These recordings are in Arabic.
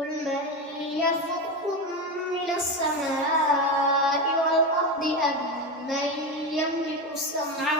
قل من يرزقكم من السماء والأرض أم من يملك السمع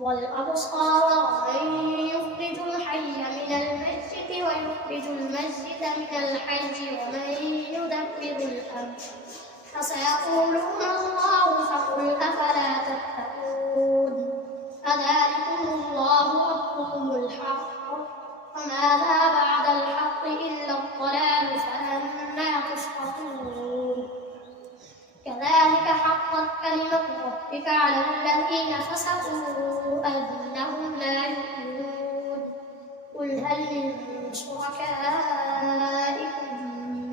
والأبصار ومن يخرج الحي من الميت ويخرج الميت من الحي ومن يدبر الأمر فسيقولون الله فقل أفلا تتقون فذلكم الله ربكم الحق وماذا بعد الحق إلا الضلال فأنى تسقطون كذلك حقت كلمة ربك على الذين فسقوا أنهم لا يؤمنون قل هل من شركائكم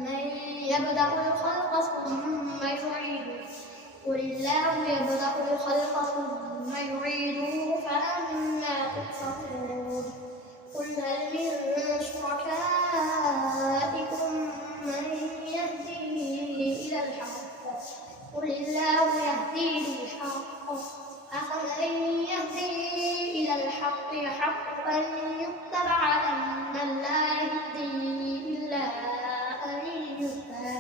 من يبدأ الخلق ثم يعيده قل الله يبدأ الخلق ثم يعيده فأنى تؤفكون قل هل من شركائكم من يهدي إلى الحق قل الله يهدي للحق أفمن يهدي إلى الحق يحق أن يتبع أمن لا يهدي إلا أن يهدى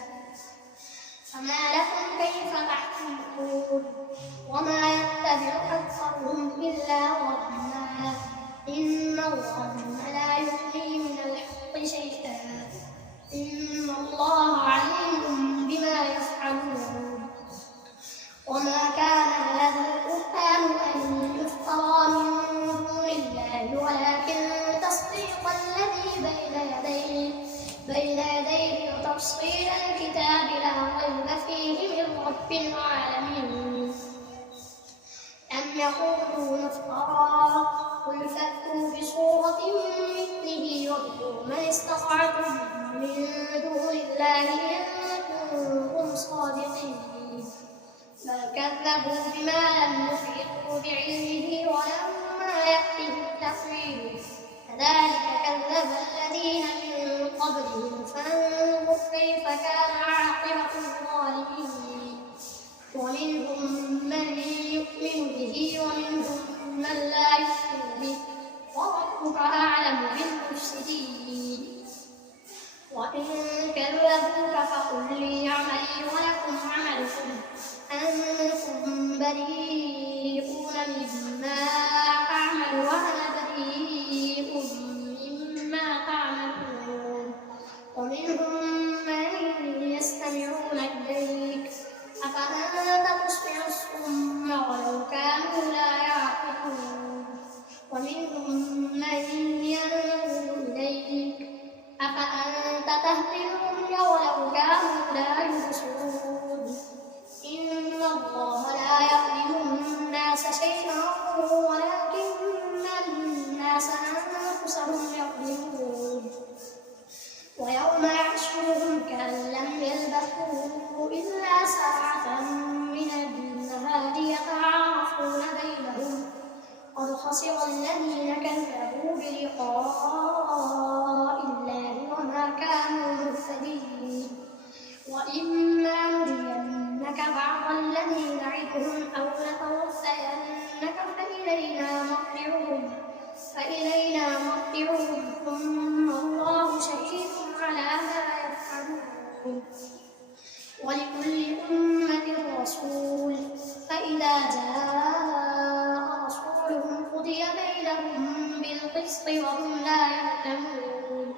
فما لكم كيف تحكمون وما يتبع أكثرهم إلا ظنا إن الظن لا يغني من الحق شيئا إن الله عليم بما يفعلون وما كان هذا القرآن أن يفترى من دون الله ولكن تصديق الذي بين يديه وتفصيل الكتاب لا ريب فيه من رب العالمين أم يقولون افترى قل فأتوا بسورة مثله وادعوا من استطعتم من دون الله إن كنتم صادقين بل كذبوا بما لم يحيطوا بعلمه ولما يأتهم تأويله كذلك كذب الذين من قبلهم فانظر كيف كان عاقبة الظالمين ومنهم من يؤمن به ومنهم من لا يؤمن به وربك أعلم بالمفسدين وإن كذبوك فقل لي عملي ولكم عملكم أنتم بريئون مما أعمل وأنا بريء مما تعملون ومنهم من يستمعون إليك أفأنت تسمع الصم ولو كانوا لا يعقلون ومنهم من ينظر إليك أفأنت تهدي العمي ولو كانوا لا يبصرون إن الله لا يظلم الناس شيئا ولكن الناس أنفسهم يظلمون ويوم يحشرهم كأن لم يلبثوا إلا ساعة من النهار يتعارفون بينهم قد خسر الذين كذبوا بلقاء الله وما كانوا مهتدين وإما نرينك بعض الذي نعدهم أو نتوفينك فإلينا مرجعهم ثم الله شهيد على ما يفعلون ولكل أمة رسول فإذا جاء رسولهم قضي بينهم بالقسط وهم لا يظلمون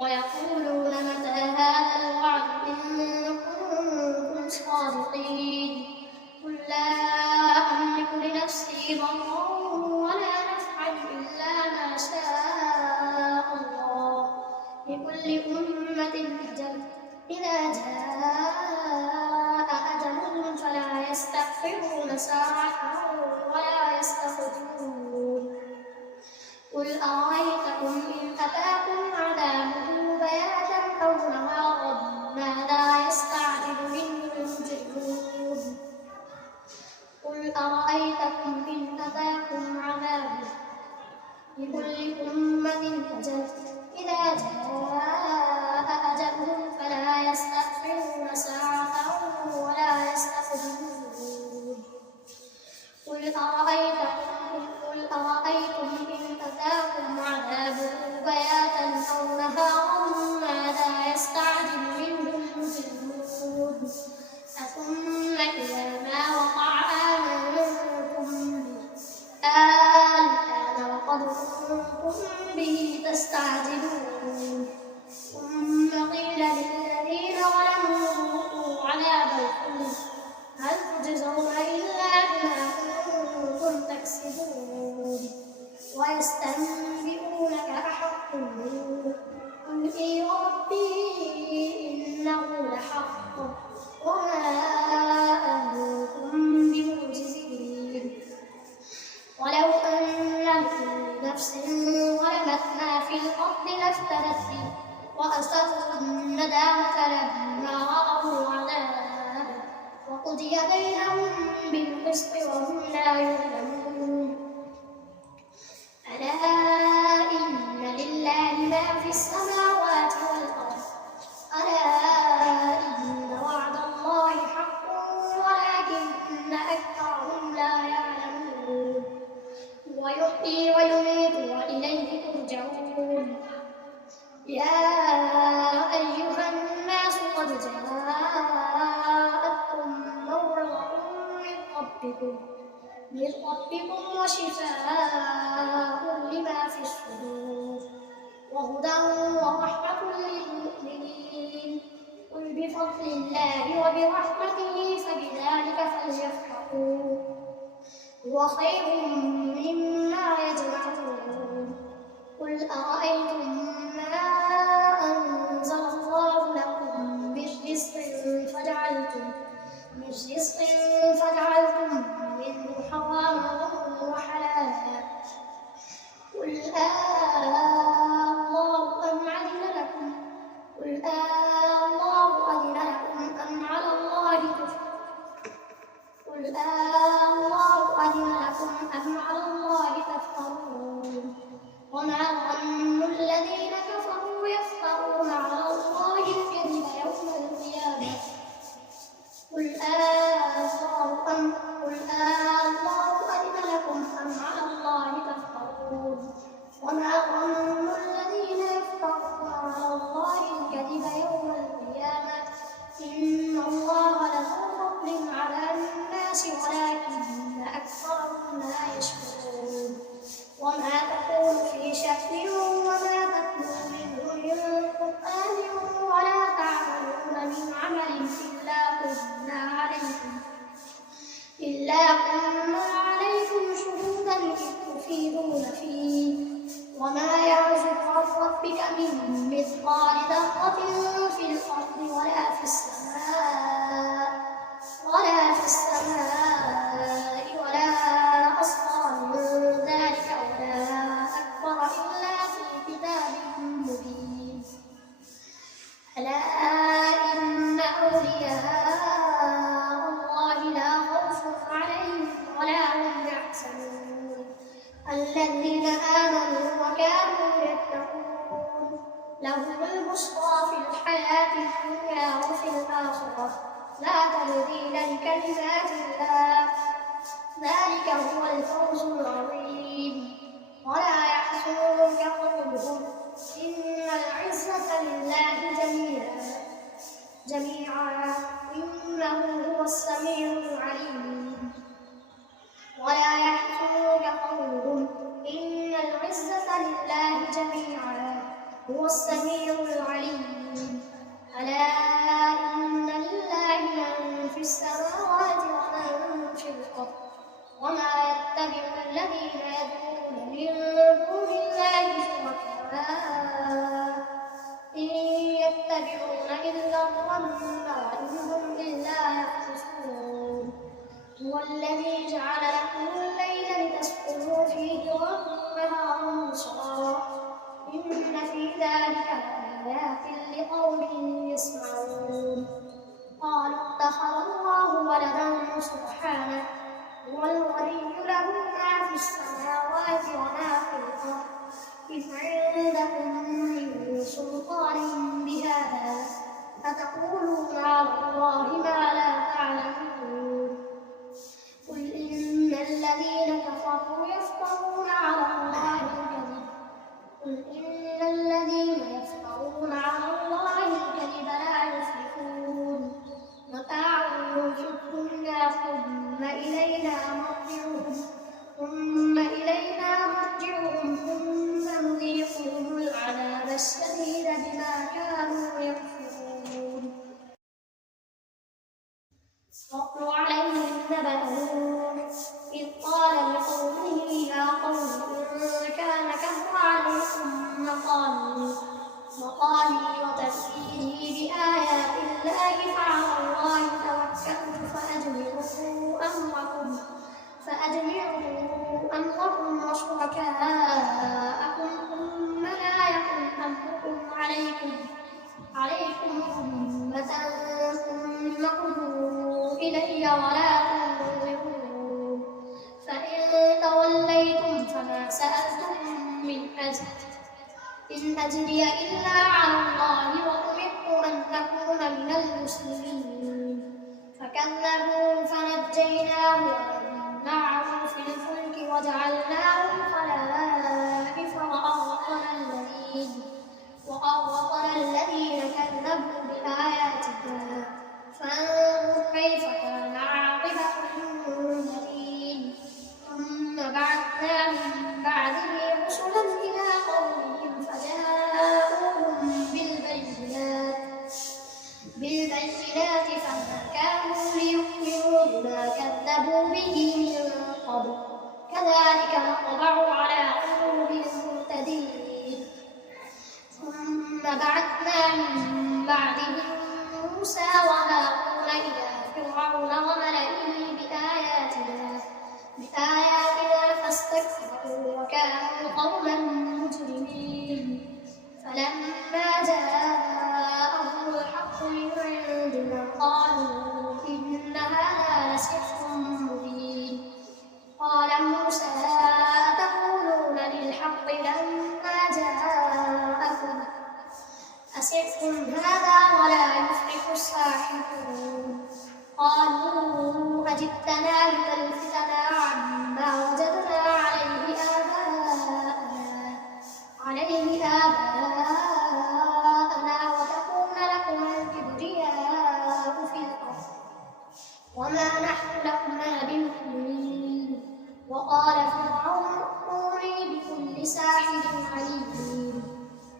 ويقولون متى هذا الوعد إن كنتم صادقين قل لا أملك لنفسي ضرا ولا نفعا إلا ما شاء الله لكل أمة أجل إذا جاء أجلهم فلا يستأخرون ساعة ولا يستقدمون قل أرأيتكم إن أتاكم عذابه بياتا أو نهارا ماذا يستعجل منه المجرمون قل أرأيتكم إن أتاكم عذابه لكل أمة أجل إذا جاء أجلهم فلا يستأخرون ساعة ولا يستقدمون عادلون ثم قيل للذين ظلموا ذوقوا عذاب الخلد هل تجزون إلا بما كنتم تكسبون ويستنبئونك أحق هو قل إي ربي إنه لحق وما أنتم بمعجزين ولو أن لكل نفس ظلمت ما في الأرض لافتدت به وأسرت الندامة لما رأوا العذاب وقضي بينهم بالقسط وهم لا يظلمون ألا إن لله ما في السماوات والأرض ألا إن وعد الله حق ولكن أكثرهم لا يعلمون ويحيي ويميت وإليه ترجعون يا أيها الناس قد جاءتكم موعظة من ربكم وشفاء لما في الصدور وهدى ورحمة للمؤمنين قل بفضل الله وبرحمته فبذلك فليفرحوا هو خير مما يجمعون قل أرأيتم ما أنزل الله لكم من رزق فجعلتم منه حراما وحلالا قل الله أذن لكم أم على الله تفترون وما ظن الذين كفروا يفترون على الله الكذب يوم القيامة قل الله أذن لكم أم على الله تفترون وما ظن الذين يفترون على الله الكذب يوم القيامة إن الله لذو فضل على الناس ولكن أكثرهم لا يشكرون وما تقول في شأن وما تتلو منه من قرآن ولا تعملون من عمل إلا كنا عليكم شهودا إذ تفيضون فيه وما يعزب عن ربك من مثقال ذرة في الأرض ولا في السماء ولا أصغر من ذلك ولا أكبر إلا في كتاب مبين ألا إن أولياء الله لا خوف عليهم ولا هم يحزنون الذين آمنوا وكانوا يتقون لهم البشرى في الحياة الدنيا وفي الآخرة لا تبديل لكلمات الله ذلك هو الفوز العظيم ولا يحزنك قولهم إن العزة لله جميعا إنه هو السميع العليم ولا يحزنك قولهم إن العزة لله جميعا هو السميع العليم ألا إن لله من في السماوات ومن في الأرض وما يتبع الذين يدعون من دون الله شركاء إن يتبعون إلا الظن وإن هم إلا يخرصون هو الذي جعل لكم الليل لتسكنوا فيه والنهار مبصرا إن في ذلك لآيات لقوم يسمعون قالوا اتخذ الله ولدا سبحانه هو الولي له ما في السماوات وما في الأرض إذ عندكم من سلطان بهذا أتقولون على الله ما لا تعلمون قل إن الذين كفروا يفترون على الله لا يفلحون متاع في الدنيا ثم إلينا مرجعهم ثم نذيقهم العذاب الشديد بما كانوا يكفرون. واتل عليهم نبأ نوح إذ قال لقومه يا قوم إن كان كبر عليكم مقامي وتذكيري بآيات الله فعلى الله توكلت فأجمعوا أمركم وشركاءكم ثم لا يكن أمركم عليكم أمة ثم قضوا إلي ولا تنظرون. فإن توليتم فما سألتم من أجر إن أجري إلا على الله وأمرت أن أكون من المسلمين. فكذبوا فنجيناه ومن معه في الفلك وجعلناهم خلائف وأغرقنا الذين كذبوا بآياتنا فانظر كيف كان عاقبة المنذرين. ثم بعثنا من بعده رسلا إلى قومهم فجاءوهم بالبينات فما كانوا ليؤمنوا بما كذبوا به من قبل كذلك نطبع على قلوب المعتدين. ثم بعثنا من بعدهم موسى وهارون إلى فرعون وملئه بآياتنا فاستكبروا وكانوا قوما مجرمين. فلما جاءهم الحق من عندنا قالوا إن هذا لسحر مبين. قال موسى أتقولون للحق لما جاءكم أسحر هذا ولا يفلح الساحرون. قالوا أجئتنا لتلفتنا عما وجدنا عليه آباءنا وتكون لكم الكبرياء في الأرض وما نحن لكما بمؤمنين. وقال فرعون ائتوني بكل ساحر عليم.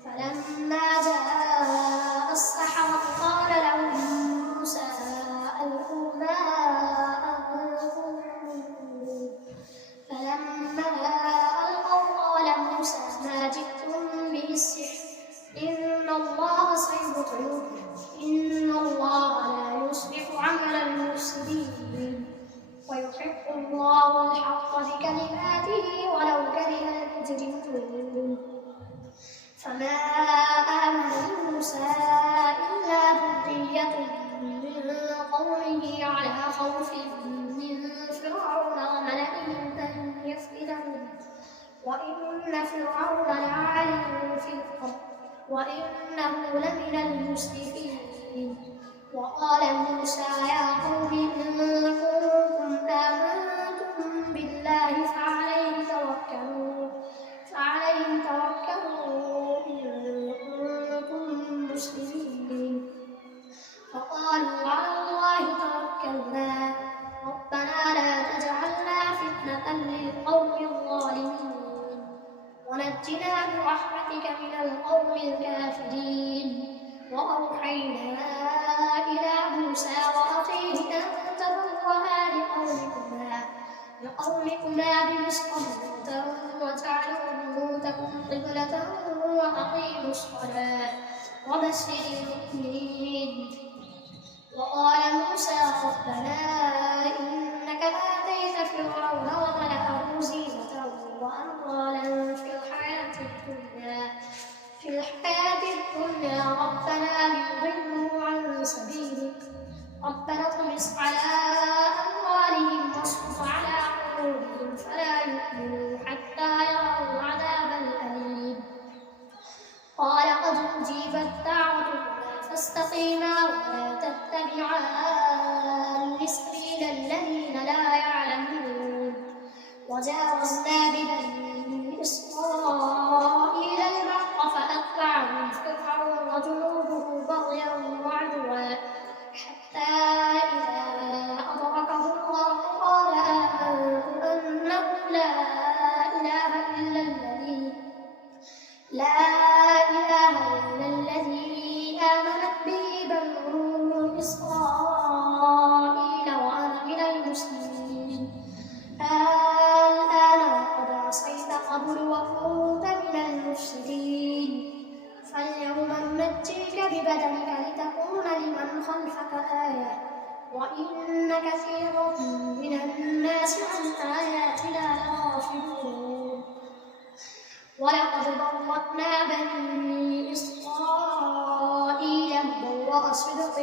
فلما جاء السحرة قال لهم موسى ألقوا ما أنتم ملقون. فلما ألقوا قال موسى ما جئتم به السحر إن الله سيبطله إن الله لا يصلح عمل المفسدين ويحق الله الحق بكلماته ولو كره المجرمون. فما آمن موسى إلا ذرية من قومه على خوف من فرعون وملئهم أن يفتنهم وإن فرعون لعال في الأرض وإنه لمن المسرفين. وقال موسى يا قوم إن كنتم آمنتم بالله فعليه توكلوا إن كنتم مسلمين. فقالوا على الله توكلنا ربنا لا تجعلنا فتنة للقوم الظالمين ونجنا برحمتك من القوم الكافرين. وأوحينا إلى موسى وأخيه أن تبوأ لقومكما بمصر بيوتا وجعلوا بيوتكم قبلة وأقيموا الصلاة وبشر المؤمنين. وقال موسى ربنا إنك آتيت فرعون وملأه زينة وأموالا في الحياة الدنيا ربنا ليضلوا عن سبيلك ربنا اطمس على أموالهم واصرف على قلوبهم فلا يؤمنوا حتى يروا العذاب الأليم. قال قد أجيبت دعوتكما فاستقيما ولا تتبعان سبيل الذين لا يعلمون. وجاوزنا ببني إسرائيل البحر فأتبعهم فرعون وجنوده بغيا وعدوا حتى إذا أدركه الله قال آمنت أنه لا إله ببدنك لتكون لمن خلفك آية وإن كثيرا من الناس عن آياتنا لغافلون ولقد بوأنا بني إسرائيل مبوأ صدق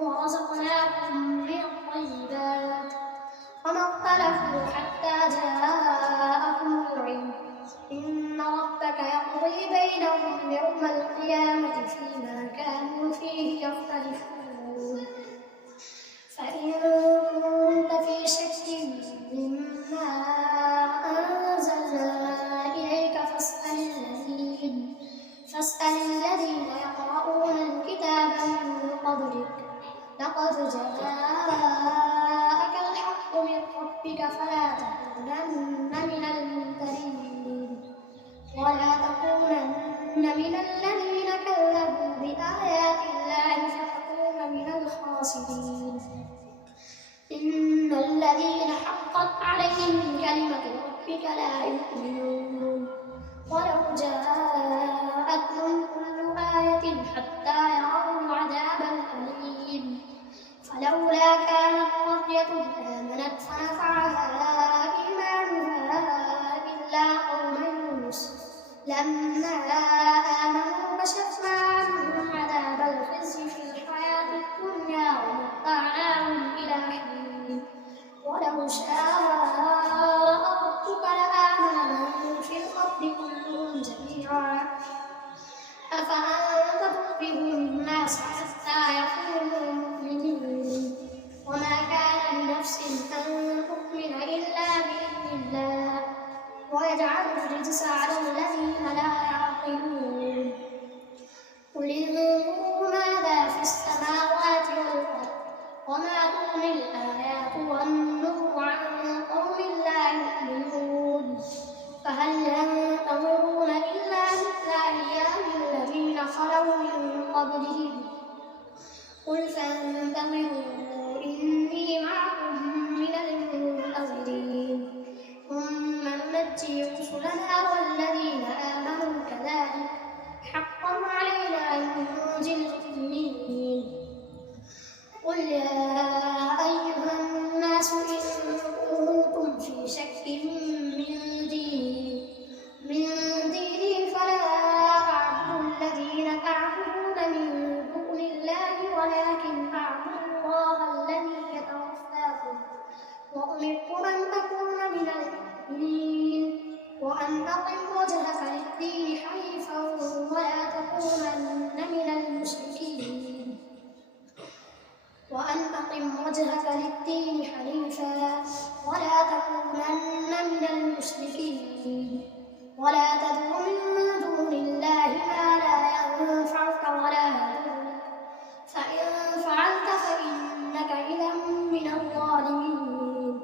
ورزقناهم من الطيبات وما اختلفوا حتى جاءهم العلم إن ربك يقضي بينهم يوم القيامة فيما كانوا فيه يختلفون فإن كنت في شك مما أنزلنا إليك فاسأل الذين يقرؤون الكتاب من قبلك لقد جاءك الحق من ربك فلا تكونن من الممترين ولا تكونن من الذين كذبوا بآيات الله فتكون من الخاسرين إن الذين حقت عليهم كلمة ربك لا يؤمنون ولو جاءتهم كل آية حتى يروا العذاب الأليم فلولا كانت قرية آمنت فنفعها إيمانها إلا قوم يونس لما آمنوا كشفنا عنهم عذاب الخزي في الحياة الدنيا ومتعناهم إلى حين ولو شاء ربك لآمن من في الأرض كلهم جميعا أفأنت تكره الناس حتى يكونوا مؤمنين وما كان لنفس أن تؤمن إلا بإذن الله ويجعل الرجس على الذين لا يعقلون قل انظروا ماذا في السماوات والأرض وما تغني الآيات والنذر عن قوم لا يؤمنون فهل ينتظرون إلا مثل أيام الذين خلوا من قبلهم قل فانتظروا إني معكم من المنتظرين ثم ننجي رسلنا والذين آمنوا كذلك حقا علينا أن ننجي المؤمنين قل يا أيها الناس إن كنتم في شك من ديني فلا أعبد الذين تعبدون من دون الله ولكن أعبد الله الذي يتوفاكم وأمرت أن أكون من المؤمنين وأن أقم وجهك للدين حنيفا ولا تكونن من المشركين وأن أقم وجهك للدين حنيفا ولا تكونن من المشركين ولا تدع من دون الله ما لا ينفعك ولا يضرك فإن فعلت فإنك إذا من الظالمين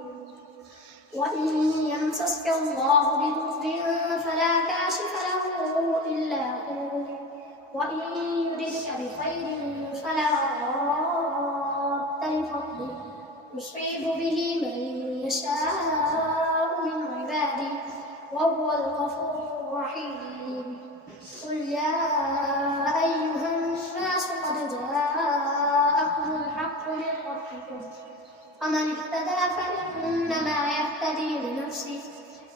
وإن يمسسك الله بضر فلا كاشف له إلا هو وإن يردك بخير فلا راد لفضله يصيب به من يشاء من عباده وهو الغفور الرحيم قل يا أيها الناس قد جاءكم الحق من ربكم فمن اهتدى فإنما يهتدي لنفسه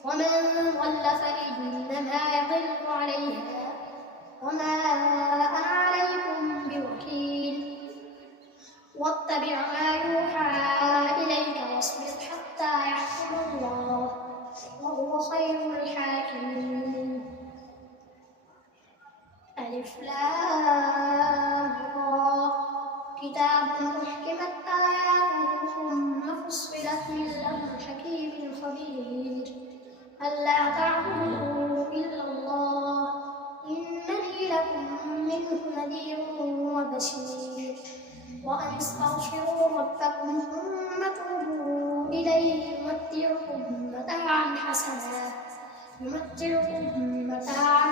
ومن ضل فإنما يضل عليها وما أنا عليكم بوكيل واتبع ما يوحى إليك واصبر حتى يحكم الله وهو خير الحاكمين ألف لام را كتاب أحكمت آياته ثم فصلت من لدن حكيم خبير ألا تعبدوا إلا الله إنني لكم منه نذير وبشير وأن استغفروا ربكم ثم توبوا إليه يمتعكم متاعا